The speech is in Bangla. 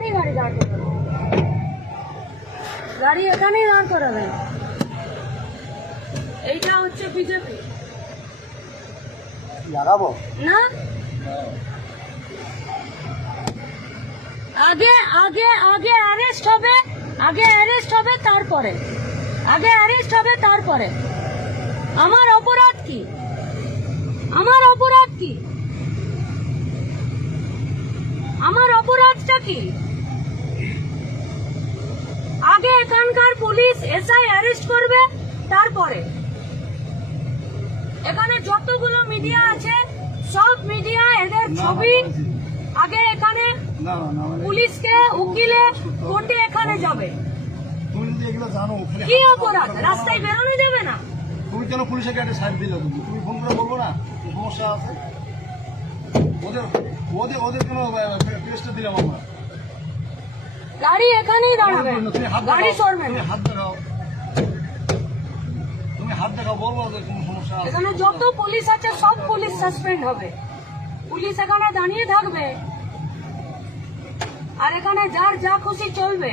এখানেই গাড়ি দাঁড় করাবেন, গাড়ি এখানেই দাঁড় করাবেন। এইটা হচ্ছে বিজেপি লাগাবো না? আগে আগে আগে অ্যারেস্ট হবে, আগে অ্যারেস্ট হবে তারপরে, আগে অ্যারেস্ট হবে তারপরে। আমার অপরাধ কি? আমার অপরাধ কি? আমার অপরাধটা কি? আগে এখানকার পুলিশ এসআই অ্যারেস্ট করবে তারপরে। এখানে যতগুলো মিডিয়া আছে সব মিডিয়া এদের ছবি আগে এখানে না না না পুলিশকে উকিলে কোর্টে এখানে যাবে। তুমি যদি এগুলো জানো কি অপরাধ? রাস্তায় বেরোনো যাবে না? তুমি কেন পুলিশকে একটা সাইড দিলে? তুমি ফোন করে বলবো না সমস্যা আছে? ওদের ওদের ওদের কেন টেস্টে দিলাম আমরা? গাড়ি এখানেই দাঁড়াবে, তুমি হাত গাড়ি দেখাও, সরবে তুমি না। হাত দেখাও, তুমি হাত দেখাও, বলবো যে কোনো সমস্যা আছে। এখানে যত পুলিশ আছে সব পুলিশ সাসপেন্ড হবে। পুলিশ এখানে দাঁড়িয়ে থাকবে আর এখানে যার যা খুশি চলবে।